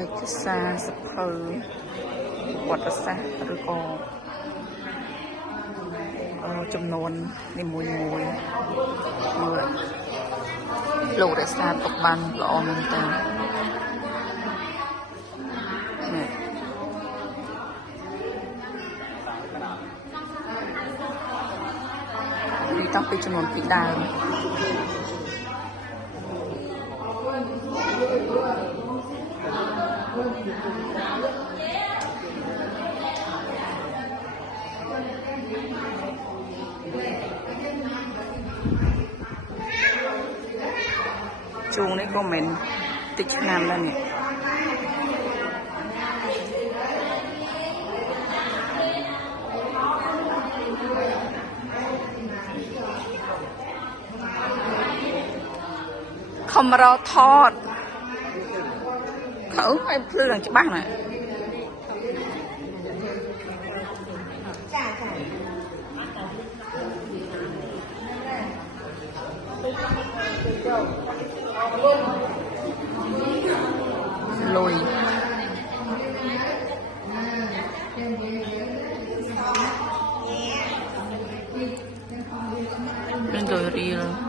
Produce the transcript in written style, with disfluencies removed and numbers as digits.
ឯកសារសភៅវត្តសាស្ត្រឬក៏ចំនួននីមួយមើលលោករក្សាទុកបានល្អមែនតើនេះតាំងពីចំនួនពីដើមជួងនេះក៏មិនតិចឆ្នាំដែរនេះខំរកថតខើឲ្យភ្លឺឡើងច្បាស់ណាលុយមានលុយរៀល